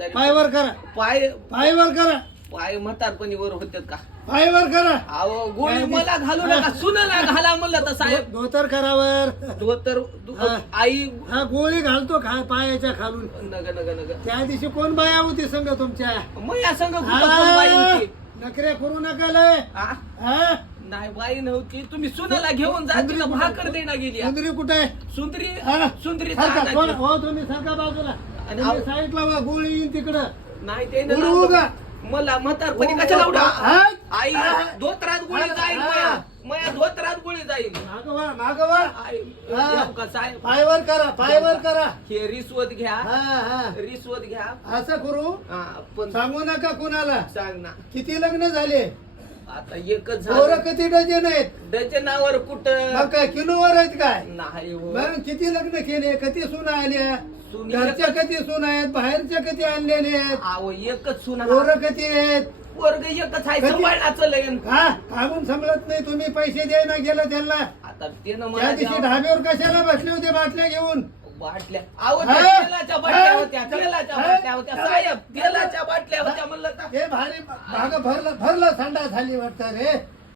पायवर करा. पाय पायवर करा. पाय म्हातारपणीवर होतात का? पायवर करा. अहो गोळी मला घालू नका सुनाला घाला म्हणलं तर साहेब. धोतर करावर धोतर दु- हा. आई हा गोळी घालतो खा पायाच्या खालून. नग नग नग. त्या दिवशी कोण बाया होती संग तुमच्या? मग या संघ कुठं कोण बाई होती? नखरे करू नका लय. हा? हा? नाही बाई नव्हती. तुम्ही सुनाला घेऊन जा तिला भाकर देणं गेली. सुंदरी कुठे? सुंदरी हा? सुंदरी सरका, सोडा. हो तुम्ही सरका बाजूला. आणि तुम्ही वा गोळी येईन तिकडं. नाही ते का? मला म्हातारपणी उडू कशाला उडा हा? आई हा? धोत्रात गोळी हा? जाईल हा? मया मया धोत्रात गोळी जाईल. मागवा मागवा आई हा. येऊ का साहेब? पायवर करा पायवर करा. हे रिश्वत घ्या. हा हा. रिश्वत घ्या. असं करू? हा, पण सांगू नका कुणाला. सांग ना. किती लग्न झाले? आता एकच पोरं झालं किती डझन आहेत? डजनावर कुठं? काय किलोवर आहेत काय? नाही हो. मग किती लग्न केले किती सुना आल्या? सुनी घरच्या किती सुना आहेत बाहेरच्या किती आणलेले आहेत? एकच सुना. पोरं किती आहेत? वर्ग एकच आहे कधी- सांभाळण्याचं लयन. का काढून समजत नाही तुम्ही पैसे द्यायला गेलं त्यांना. आता त्यानं त्या मला दिवशी द्यावं. ढाब्यावर कशाला बसले होते बाटल्या घेऊन? बाटल्या. हा? त्या तेलाच्या बाटल्या हा? होत्या तेलाच्या हा? बाटल्या होत्या साहेब तेलाच्या बाटल्या होत्या म्हणलं हे भारी भाग भरलं भरलं थंडा झाली वाटतं रे.